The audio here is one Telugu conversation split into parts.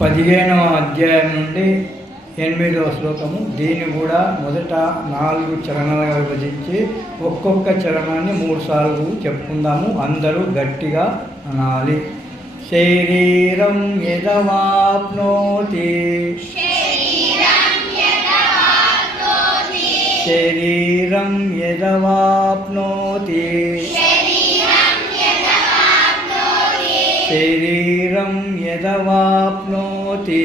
15వ అధ్యాయం నుండి 8వ శ్లోకము. దీన్ని కూడా మొదట 4 చరణాలుగా విభజించి ఒక్కొక్క చరణాన్ని 3 సార్లు చెప్పుకుందాము. అందరూ గట్టిగా అనాలి. శరీరం యదవాప్నోతి శరీరం యదవాప్నోతి శరీరం యదవాప్నోతి.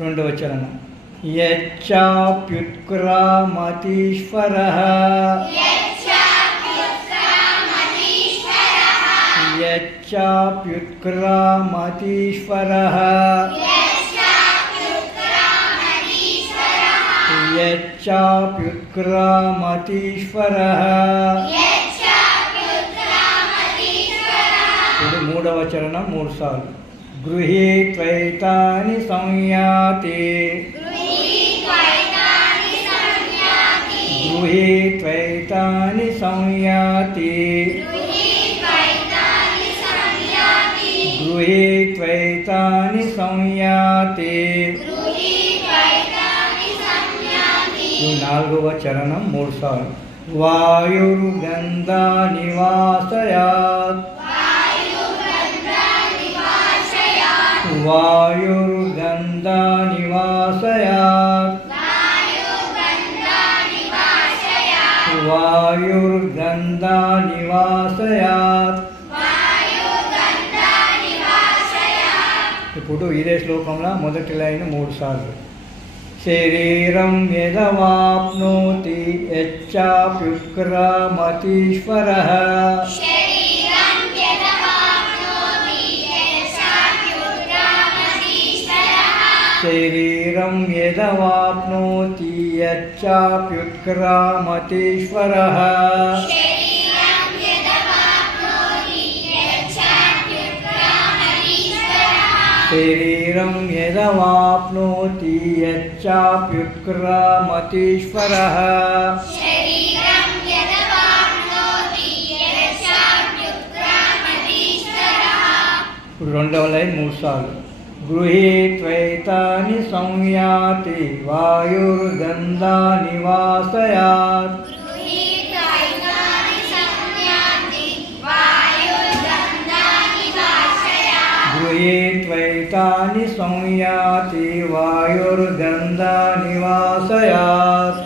రెండవ చరణం. యచ్చాప్యుత్క్రామతీశ్వరః యచ్చాప్యుత్క్రామతీశ్వరః యచ్చాప్యుత్క్రామతీశ్వరః. ఇప్పుడు 3వ చరణం 3 సార్లు. గృహీత్వైతాని సంయాతి గృహీత్వైతాని సంయాతి గృహీత్వైతాని సంయాతి. 4వ చరణం 3 సార్లు. వాయుర్గంధాని వాసయాత్ వాయుర్గంధాని వాసయాత్ వాయుర్గంధాని వాసయాత్. ఇప్పుడు ఇదే శ్లోకంలో మొదటి లైన్ 3 సార్లు. శరీరం యదవాప్నోతి యచ్చాప్యుత్క్రామతీశ్వరః శరీరం యదవాప్నోతి యచ్చాప్యుత్క్రామతీశ్వరః. శరీరం యదవాప్నోతి యచ్చాప్యుత్క్రామతీశ్వరః. ఇప్పుడు రెండవ లైన్ 3 సార్లు. గృహీత్వైతాని సంయాతి వాయుర్గంధాని వాసయాత్ గృహీత్వైతాని సంయాతి వాయుర్గంధాని వాసయాత్.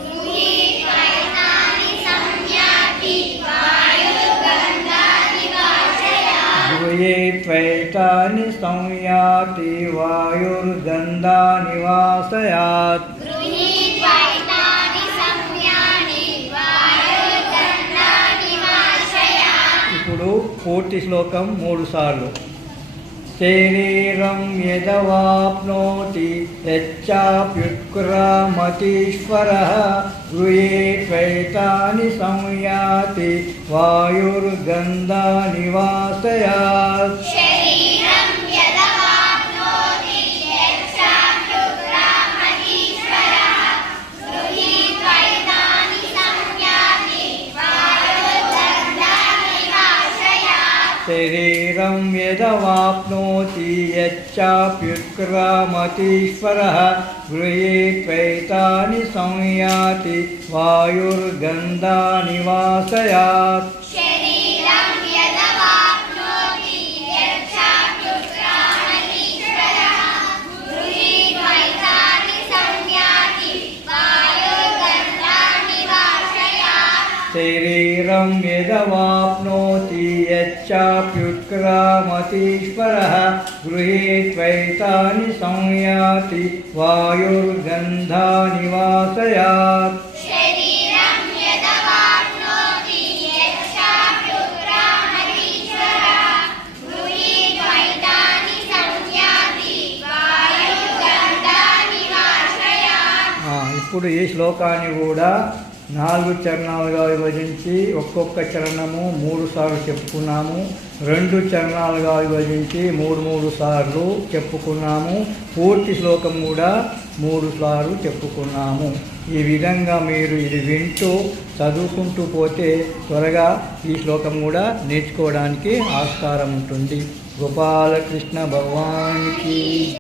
గృహీత్వైతాని సంయాతి వాయుర్గంధాని వాసయాత్. ఇప్పుడు పూర్తి శ్లోకం 3 సార్లు. శరీరం యదవాప్నోతి యచ్చాప్యుత్క్రామతీశ్వరః గృహీత్వైతాని సంయాతి వాయుర్గంధాని వాసయాత్. శరీరం యదవాప్నోతి యచ్చాప్యుత్క్రామతీశ్వరః గృహీత్వైతాని సంయాతి వాయుర్గంధాని వాసయాత్. శరీరం యదవాప్నోతి యచ్చాప్యుత్క్రామతీశ్వరః గృహీత్వైతాని సంయాతి వాయుర్గంధాని వాసయాత్. ఇప్పుడు ఈ శ్లోకాన్ని కూడా 4 చరణాలుగా విభజించి ఒక్కొక్క చరణము 3 సార్లు చెప్పుకున్నాము. 2 చరణాలుగా విభజించి 3 సార్లు చెప్పుకున్నాము. పూర్తి శ్లోకం కూడా 3 సార్లు చెప్పుకున్నాము. ఈ విధంగా మీరు ఇది వింటూ చదువుకుంటూ పోతే త్వరగా ఈ శ్లోకం కూడా నేర్చుకోవడానికి ఆస్కారం ఉంటుంది. గోపాలకృష్ణ భగవానికి